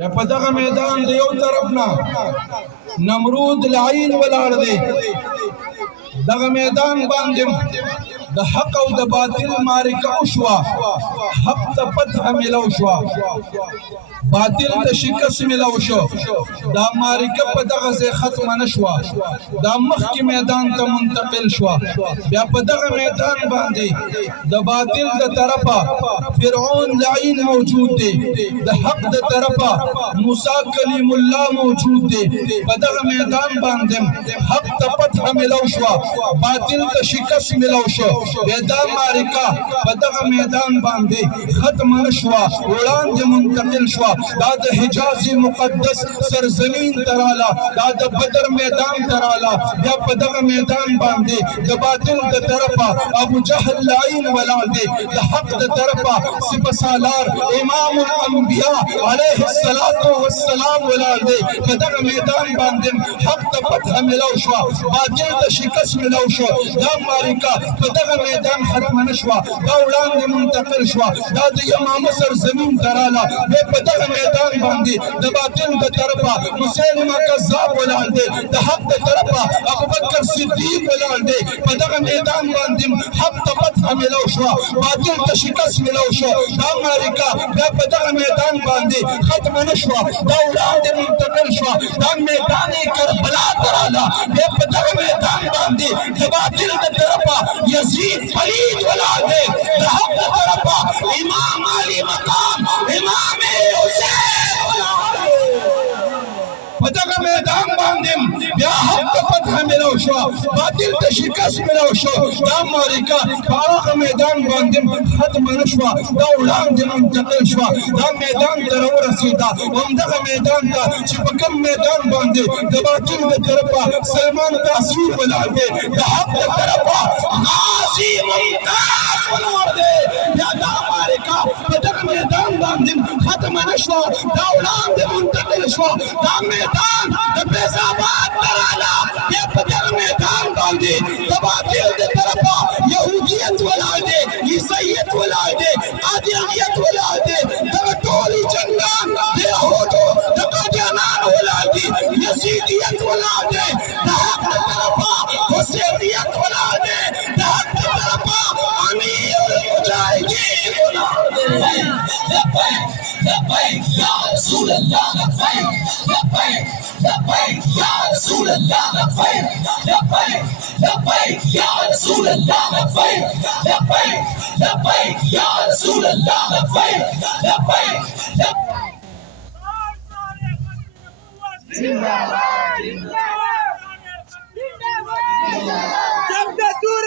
یا په دغه میدان د یو طرف نه نمرود لعین ولاړ دی، دغه میدان باندې د حق او د باطل معرکه وشوه، حق ته فتح ملو شوه، باطل ته شکست ملو شو. دا معرکه په دغه ځای ختمه نه شوه، دا مخکې میدان ته منتقل شوه. بیا په دغه میدان باندې د باطل د طرفه فرعون لعین موجود دی، د حق د طرفه موسی کلیم الله موجود دی. په دغه میدان باندې حق ته فتح ملو شوه، باطل ته شکست ملو شو. بیا دا معرکه په دغه میدان باندې ختمه نه شوه، وړاندې منتقل شوه. دا د حجاز مقدس سرزمین تراله، دا د بدر میدان تراله. بیا په دغه میدان باندې د باطل د طرفه ابو جهل لعین ولاړ دی، د حق د طرفه سپه سالار امام الانبیاء علیه الصلاة والسلام ولاړ دی. په دغه میدان باندې حق ته فتح ملو شوه، باطل ته شکست ملو شو. دا معرکه په دغه میدان ختمه نه شوه، دا وړاندې منتقل شوه، دا د یمامه سرزمین تراله. بیا په دغه میدان باندې د باطل د طرفه مسیلمه کذاب ولاړ دی، د حق د طرفه ابوبکر صدیق ولاړ دی. په دغه میدان باندې حق ته فتح ملو شوه، باطل ته شکست ملو شو. دا معرکه بیا په دغه میدان باندې ختمه نه شوه، دا وړاندې منتقل شوه، دا میدان کربلا تراله. بیا په دغه میدان باندې د باطل د طرفه یزید پلید ولاړ دی، د حق د طرفه امام علی مقام امام حسین ولاړ دی. په دغه میدان باندې بیا حق ته فتح ملو شو، باطل ته شکست ملو شو. دا معرکه په هغه میدان باندې ختمه نه شوه، دا وړاندې منتقل شوه، دا میدان ته راورسېده. همدغه میدان ته چې په کوم میدان باندې د باطل د طرفه سلمان تاثیر ولاړ دی، د حق د طرفه غازي ممتاز ولاړ دی. بیا دا معرکه په دغه میدان باندې ختمه نه شوه، دا وړاندې منتقل شوه، دا میدان د فیض آباد تراله. بیا په دغه میدان باندې د باطل د طرفه یهودیت ولاړ دی، عیسیت ولاړ دی، قادیانیت ولاړ دی. دغه ټول جنګان د یهودو د قادیانانو ولاړ دي، یزیدیت ولاړ دی، د حق د طرفه حسینیت ولاړ دی، د حق د طرفه امیر المجاهدین ولاړ دی. لبیک لبیک یا رسول الله، لبیک لبیک لبیک یا رسول الله، لبیک لبیک لبیک یا رسول الله، لبیک لبیک لبیک یا رسول الله، لبیک لبیک لبیک.